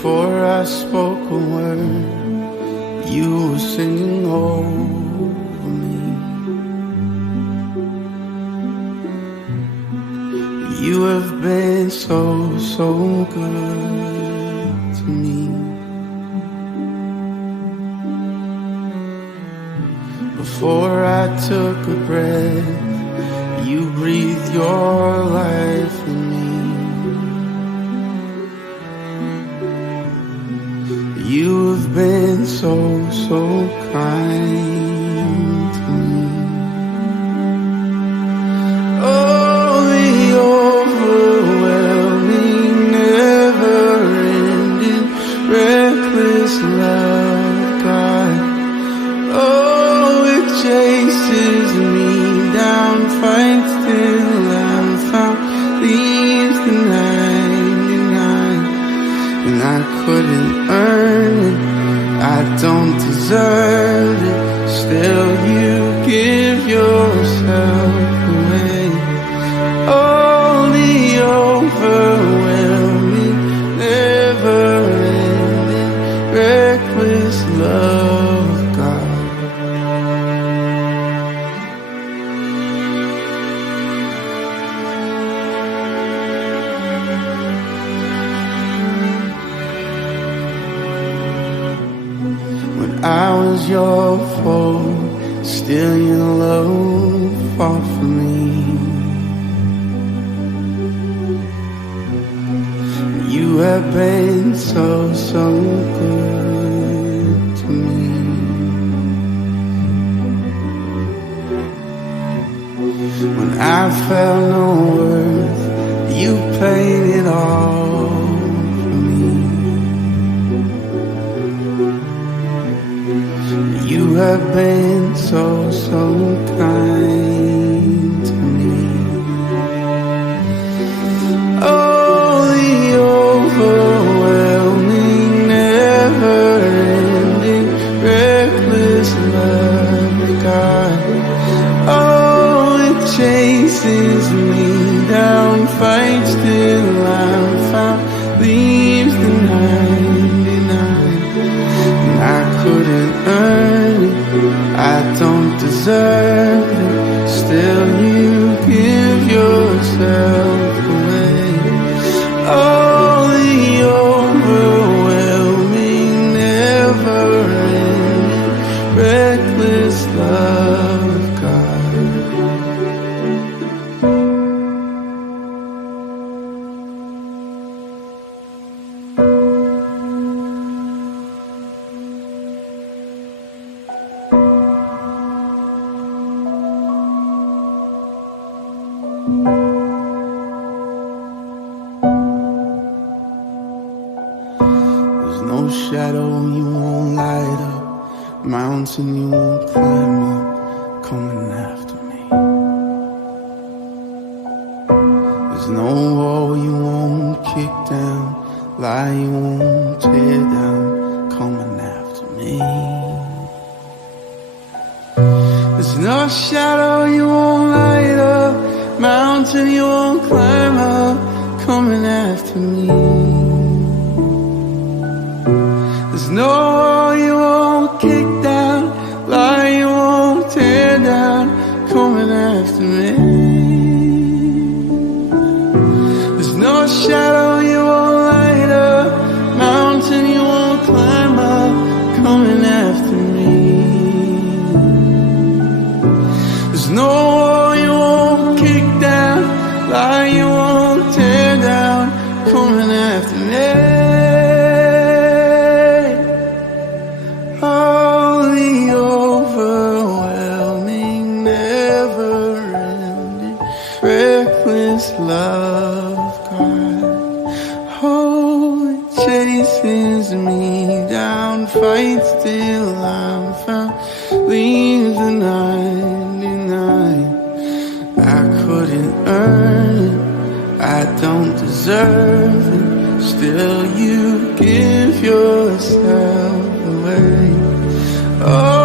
Before I spoke a word, you were singing over me. You have been so, so good to me. Before I took a breath, you breathed your life in me. You have been so, so kind to me. Oh, the overwhelming, never-ending, reckless love, God. Oh, it chases me down, fights till I'm found, leaves the 99. And I couldn't earn it, I don't deserve it, still you give yourself away. Oh, the overwhelming, never-ending, reckless love of God. I was your foe, still your love fought for me. You have been so, so good to me. When I felt no worth, you paid it all for me. You have been so, so kind to me. Oh, the overwhelming, never-ending, reckless love of God. Oh, it chases me down, fights till I'm found, leaves the 99. And I couldn't earn it, I don't deserve it, still you give yourself away. Oh, the overwhelming, never-ending, reckless love of God. There's no shadow you won't light up, mountain you won't climb up, coming after me. There's no wall you won't kick down, lie you won't tear down, coming after me. There's no shadow you won't light up, mountain you won't climb up, coming after me. There's no wall you won't kick down, lie you won't tear down, coming after me. There's no shadow you won't light up, mountain you won't climb up, coming after me. There's no wall you won't kick down, lie you won't tear down, coming after me. Oh, the overwhelming, never-ending, reckless love of God. Oh, it chases me down, fights till I'm found, leaves the 99. I couldn't earn it, I don't deserve it, still you give yourself away. Oh,